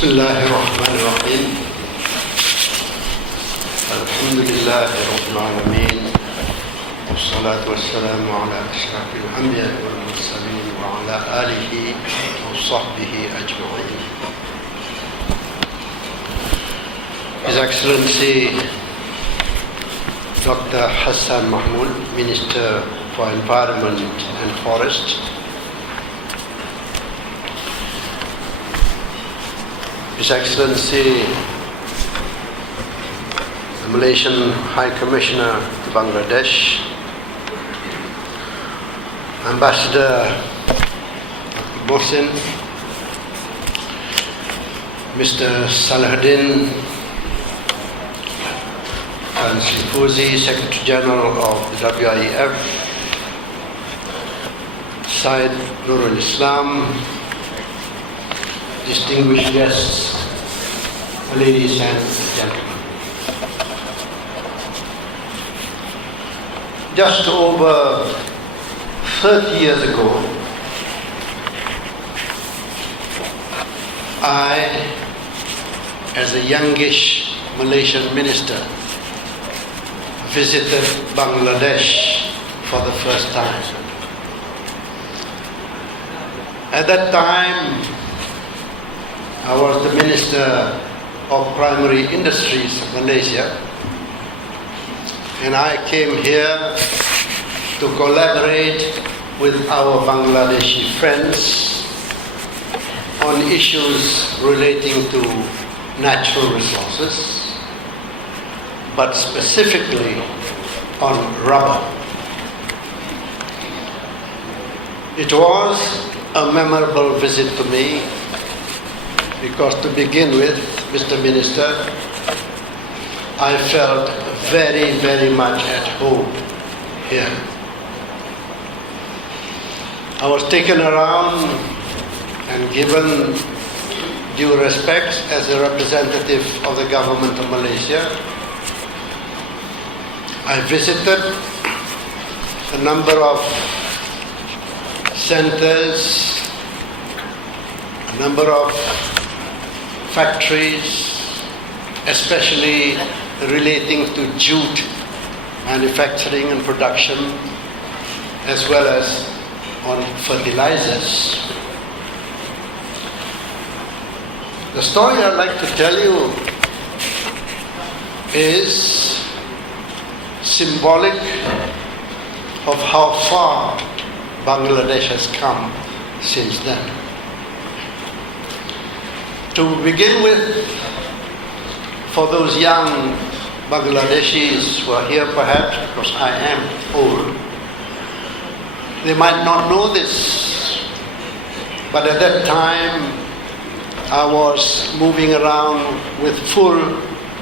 بسم الله الرحمن الرحيم الحمد لله رب العالمين والصلاة والسلام على أشرف الأنبياء والمرسلين وعلى آله وصحبه أجمعين. His Excellency Dr. Hassan Mahmood, Minister for Environment and Forest, His Excellency the Malaysian High Commissioner to Bangladesh, Ambassador Mohsin, Mr. Salahuddin Tan Sri Fauzi, Secretary General of the WIEF, Syed Nurul Islam, distinguished guests, ladies and gentlemen. Just over 30 years ago, I, as a youngish Malaysian minister, visited Bangladesh for the first time. At that time, I was the Minister of Primary Industries of Malaysia, and I came here to collaborate with our Bangladeshi friends on issues relating to natural resources, but specifically on rubber. It was a memorable visit to me because, to begin with, Mr. Minister, I felt very, very much at home here. I was taken around and given due respect as a representative of the government of Malaysia. I visited a number of centers, a number of factories, especially relating to jute manufacturing and production, as well as on fertilizers. The story I'd like to tell you is symbolic of how far Bangladesh has come since then. To begin with, for those young Bangladeshis who are here perhaps because I am old, they might not know this, but at that time I was moving around with full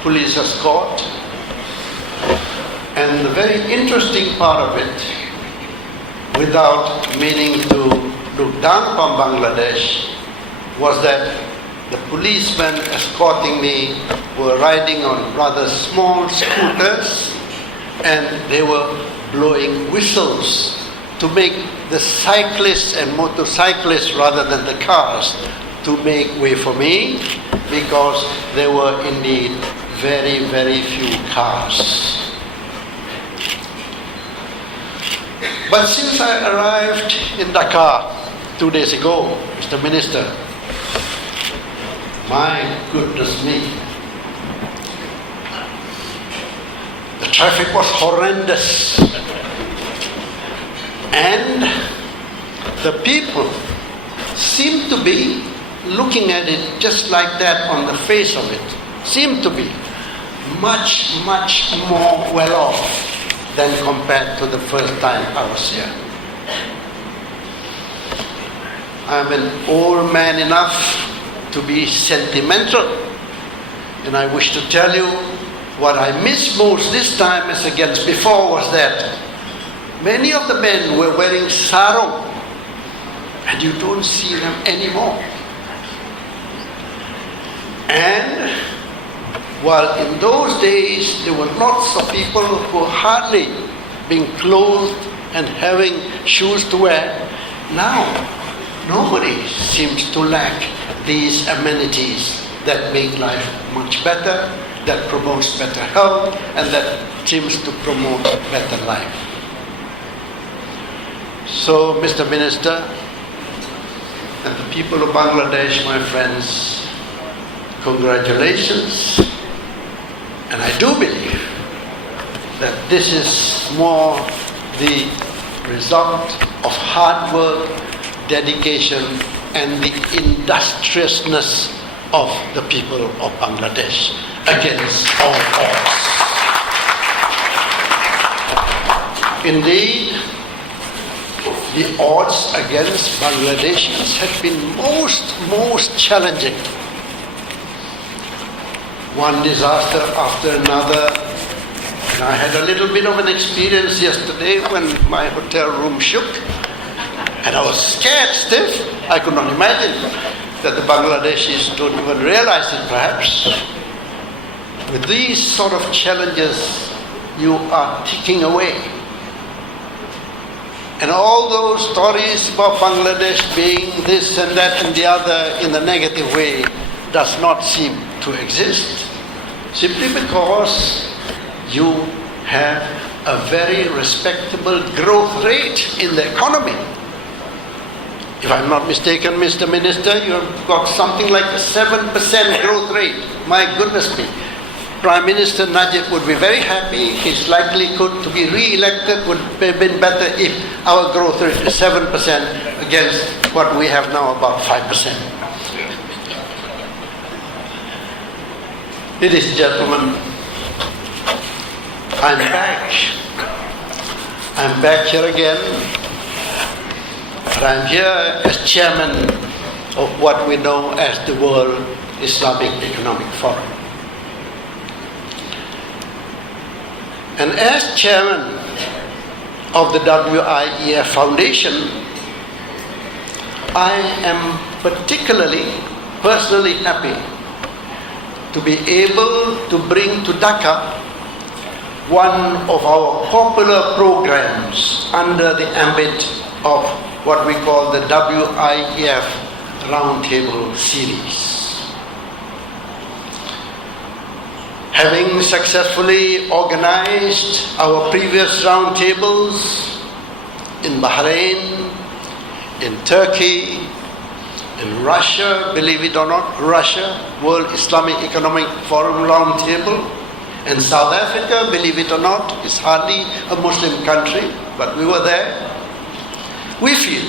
police escort, and the very interesting part of it, without meaning to look down upon Bangladesh, was that the policemen escorting me were riding on rather small scooters, and they were blowing whistles to make the cyclists and motorcyclists, rather than the cars, to make way for me, because there were indeed very, very few cars. But since I arrived in Dhaka 2 days ago, Mr. Minister, my goodness me, the traffic was horrendous, and the people seemed to be looking at it just like that on the face of it, seemed to be much, much more well off than compared to the first time I was here. I'm an old man enough to be sentimental, and I wish to tell you what I miss most this time as against before was that many of the men were wearing sarong, and you don't see them anymore. And while in those days there were lots of people who were hardly being clothed and having shoes to wear, now nobody seems to lack these amenities that make life much better, that promotes better health, and that seems to promote better life. So, Mr. Minister, and the people of Bangladesh, my friends, congratulations. And I do believe that this is more the result of hard work, dedication, and the industriousness of the people of Bangladesh against all odds. Indeed, the odds against Bangladeshis have been most challenging. One disaster after another. And I had a little bit of an experience yesterday when my hotel room shook. And I was scared stiff. I could not imagine that the Bangladeshis don't even realize it, perhaps. With these sort of challenges, you are ticking away. And all those stories about Bangladesh being this and that and the other in the negative way does not seem to exist, simply because you have a very respectable growth rate in the economy. If I'm not mistaken, Mr. Minister, you've got something like a 7% growth rate. My goodness me. Prime Minister Najib would be very happy. His likelihood to be re-elected would have been better if our growth rate is 7% against what we have now, about 5%. Ladies and gentlemen, I'm back. I'm back here again. But I'm here as chairman of what we know as the World Islamic Economic Forum. And as chairman of the WIEF Foundation, I am personally happy to be able to bring to Dhaka one of our popular programs under the ambit of what we call the WIEF Roundtable series. Having successfully organized our previous roundtables in Bahrain, in Turkey, in Russia, believe it or not, Russia, World Islamic Economic Forum Roundtable, and South Africa, believe it or not, is hardly a Muslim country, but we were there. We feel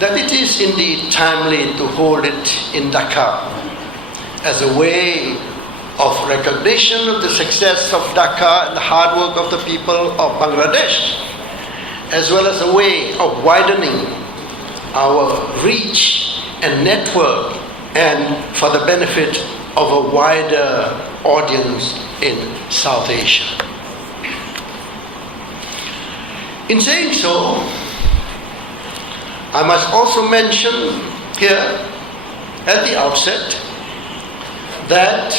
that it is indeed timely to hold it in Dhaka as a way of recognition of the success of Dhaka and the hard work of the people of Bangladesh, as well as a way of widening our reach and network, and for the benefit of a wider audience in South Asia. In saying so, I must also mention here at the outset that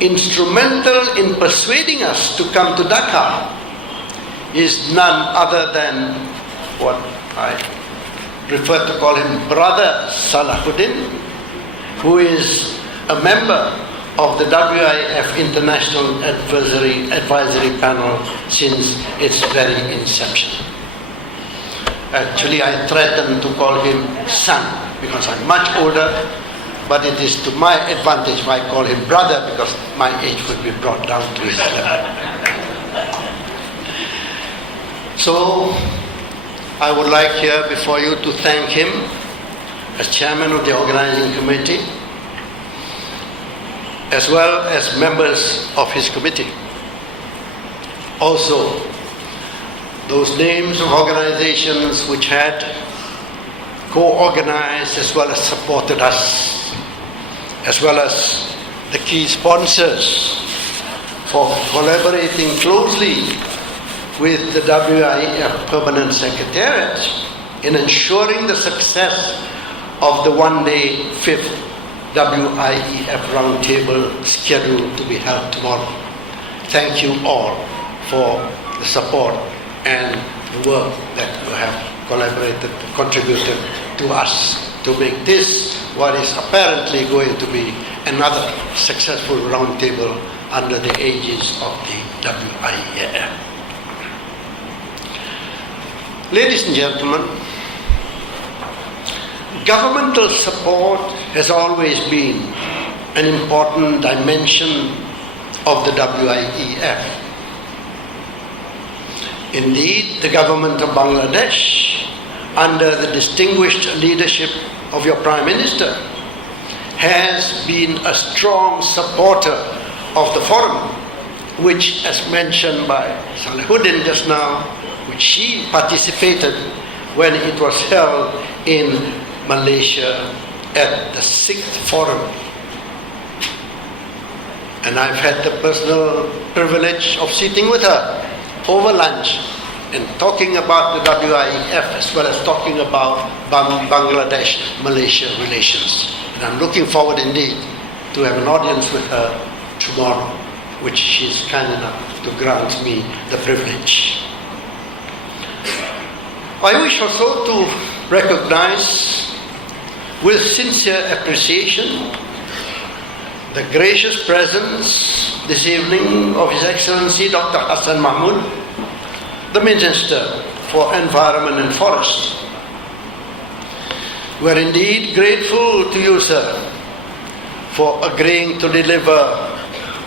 instrumental in persuading us to come to Dhaka is none other than what I prefer to call him Brother Salahuddin, who is a member of the WIF International Advisory Panel since its very inception. Actually, I threaten to call him son because I'm much older, but it is to my advantage if I call him brother because my age would be brought down to his level. So, I would like here before you to thank him as chairman of the organizing committee, as well as members of his committee. Also, those names of organizations which had co-organized as well as supported us, as well as the key sponsors for collaborating closely with the WIEF Permanent Secretariat in ensuring the success of the one-day 5th WIEF Roundtable scheduled to be held tomorrow. Thank you all for the support and the work that you have contributed to us. to make this what is apparently going to be another successful roundtable under the aegis of the WIEF. Ladies and gentlemen, governmental support has always been an important dimension of the WIEF. Indeed, the government of Bangladesh, under the distinguished leadership of your Prime Minister, has been a strong supporter of the forum, which, as mentioned by Salehuddin just now, which she participated when it was held in Malaysia at the 6th Forum. And I've had the personal privilege of sitting with her over lunch and talking about the WIEF as well as talking about Bangladesh-Malaysia relations. And I'm looking forward indeed to have an audience with her tomorrow, which she's kind enough to grant me the privilege. I wish also to recognize with sincere appreciation the gracious presence this evening of His Excellency Dr. Hassan Mahmud, the Minister for Environment and Forest. We are indeed grateful to you, sir, for agreeing to deliver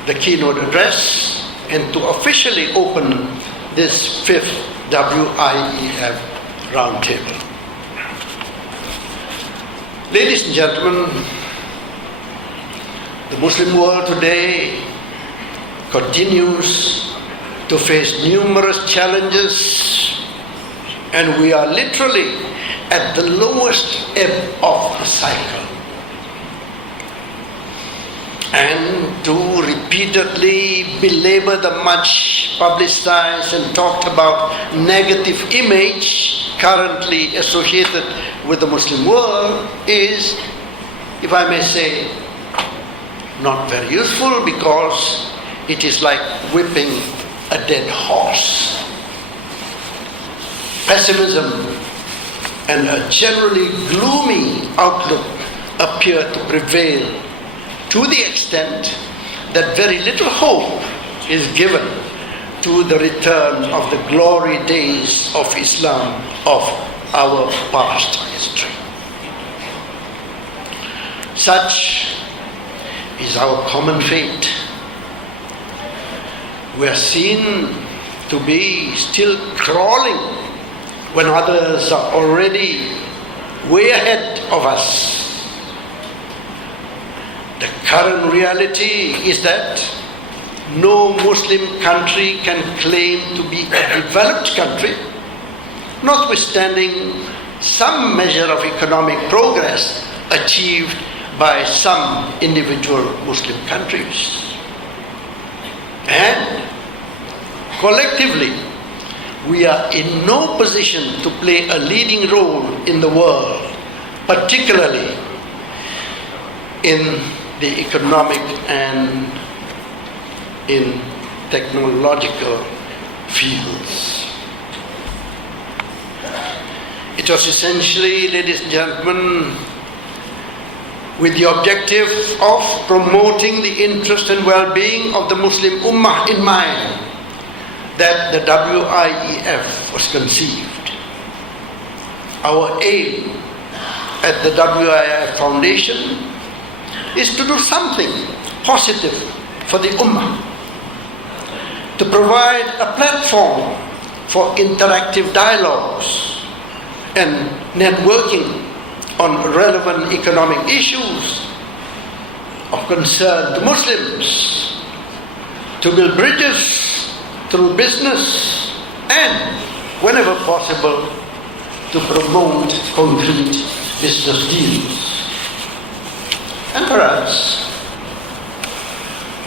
the keynote address and to officially open this 5th WIEF Roundtable. Ladies and gentlemen, the Muslim world today continues to face numerous challenges, and we are literally at the lowest ebb of the cycle. And to repeatedly belabor the much publicized and talked about negative image currently associated with the Muslim world is, if I may say, not very useful, because it is like whipping a dead horse. Pessimism and a generally gloomy outlook appear to prevail, to the extent that very little hope is given to the return of the glory days of Islam of our past history. Such is our common fate. We are seen to be still crawling when others are already way ahead of us. The current reality is that no Muslim country can claim to be a developed country, notwithstanding some measure of economic progress achieved by some individual Muslim countries. And collectively, we are in no position to play a leading role in the world, particularly in the economic and in technological fields. It was essentially, ladies and gentlemen, with the objective of promoting the interest and well-being of the Muslim Ummah in mind that the WIEF was conceived. Our aim at the WIEF Foundation is to do something positive for the Ummah, to provide a platform for interactive dialogues and networking on relevant economic issues of concern to Muslims, to build bridges through business, and, whenever possible, to promote concrete business deals. And perhaps,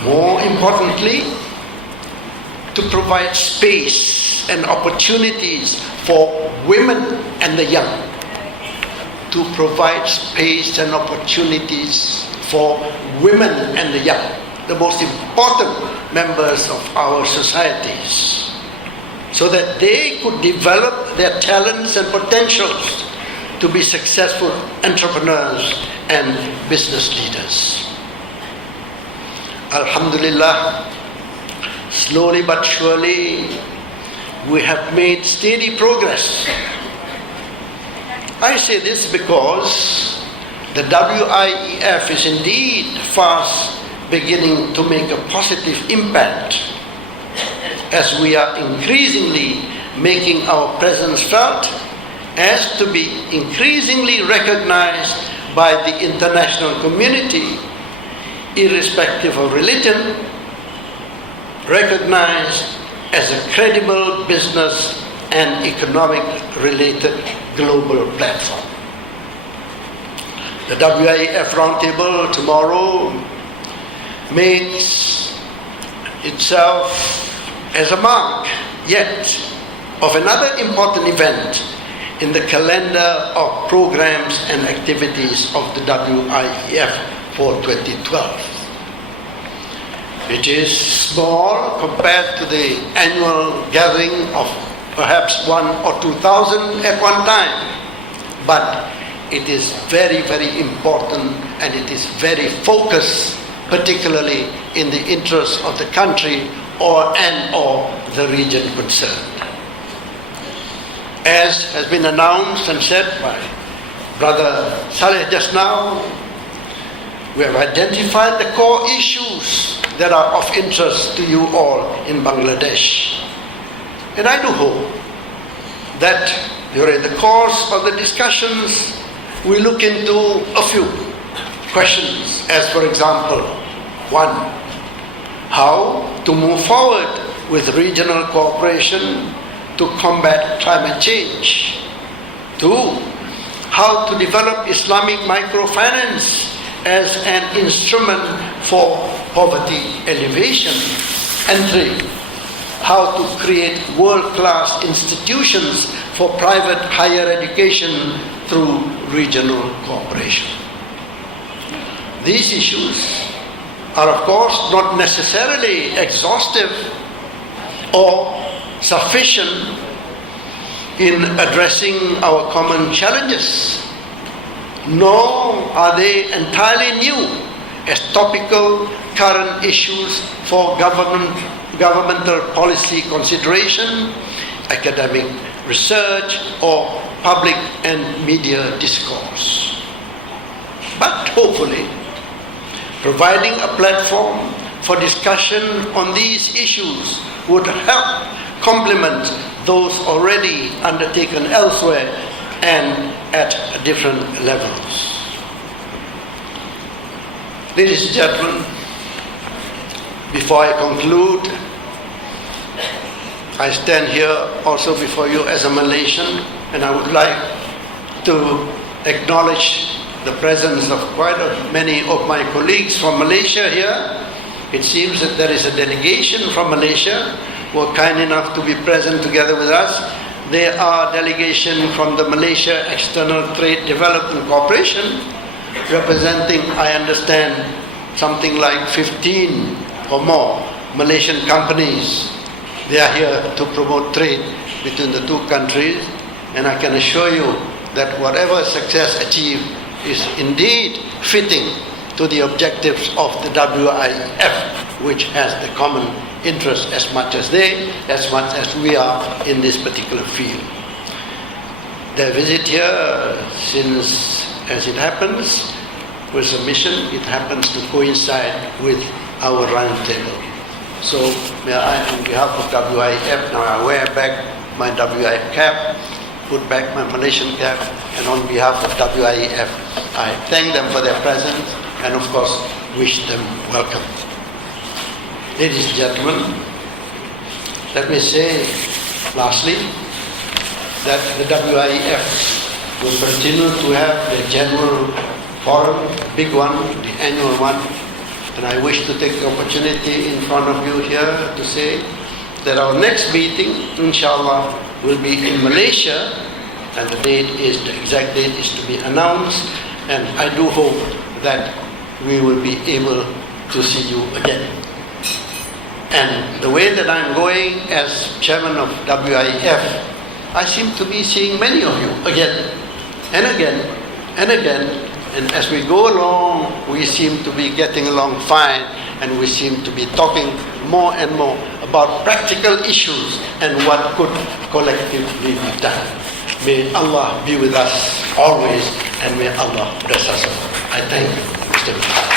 more importantly, to provide space and opportunities for women and the young. To provide space and opportunities for women and the young, the most important members of our societies, so that they could develop their talents and potentials to be successful entrepreneurs and business leaders. Alhamdulillah, slowly but surely, we have made steady progress. I say this because the WIEF is indeed fast beginning to make a positive impact as we are increasingly making our presence felt as to be increasingly recognized by the international community, irrespective of religion, recognized as a credible business and economic related global platform. The WIEF Roundtable tomorrow makes itself as a mark yet of another important event in the calendar of programs and activities of the WIEF for 2012. It is small compared to the annual gathering of perhaps 1,000 or 2,000 at one time, but it is very, very important, and it is very focused, particularly in the interest of the country or the region concerned. As has been announced and said by Brother Saleh just now, we have identified the core issues that are of interest to you all in Bangladesh. And I do hope that during the course of the discussions, we look into a few questions, as for example, 1, how to move forward with regional cooperation to combat climate change. 2, how to develop Islamic microfinance as an instrument for poverty alleviation. And 3, how to create world-class institutions for private higher education through regional cooperation. These issues are, of course, not necessarily exhaustive or sufficient in addressing our common challenges, nor are they entirely new as topical current issues for governmental policy consideration, academic research, or public and media discourse. But hopefully, providing a platform for discussion on these issues would help complement those already undertaken elsewhere and at different levels. Ladies and gentlemen, before I conclude, I stand here also before you as a Malaysian, and I would like to acknowledge the presence of quite many of my colleagues from Malaysia here. It seems that there is a delegation from Malaysia who are kind enough to be present together with us. They are a delegation from the Malaysia External Trade Development Corporation, representing, I understand, something like 15 or more Malaysian companies. They are here to promote trade between the two countries, and I can assure you that whatever success achieved is indeed fitting to the objectives of the WIEF, which has the common interest as much as we are in this particular field. Their visit here, since as it happens, was a mission. It happens to coincide with our roundtable. So may I, on behalf of WIEF, now I wear back my WIEF cap, put back my Malaysian cap, and on behalf of WIEF, I thank them for their presence and of course wish them welcome. Ladies and gentlemen, let me say lastly that the WIEF will continue to have the general forum, big one, the annual one, and I wish to take the opportunity in front of you here to say that our next meeting, inshallah, will be in Malaysia, and the exact date is to be announced, and I do hope that we will be able to see you again. And the way that I'm going as chairman of WIEF, I seem to be seeing many of you again. and again, and again, and as we go along, we seem to be getting along fine, and we seem to be talking more and more about practical issues and what could collectively be done. May Allah be with us always, and may Allah bless us all. I thank you, Mr.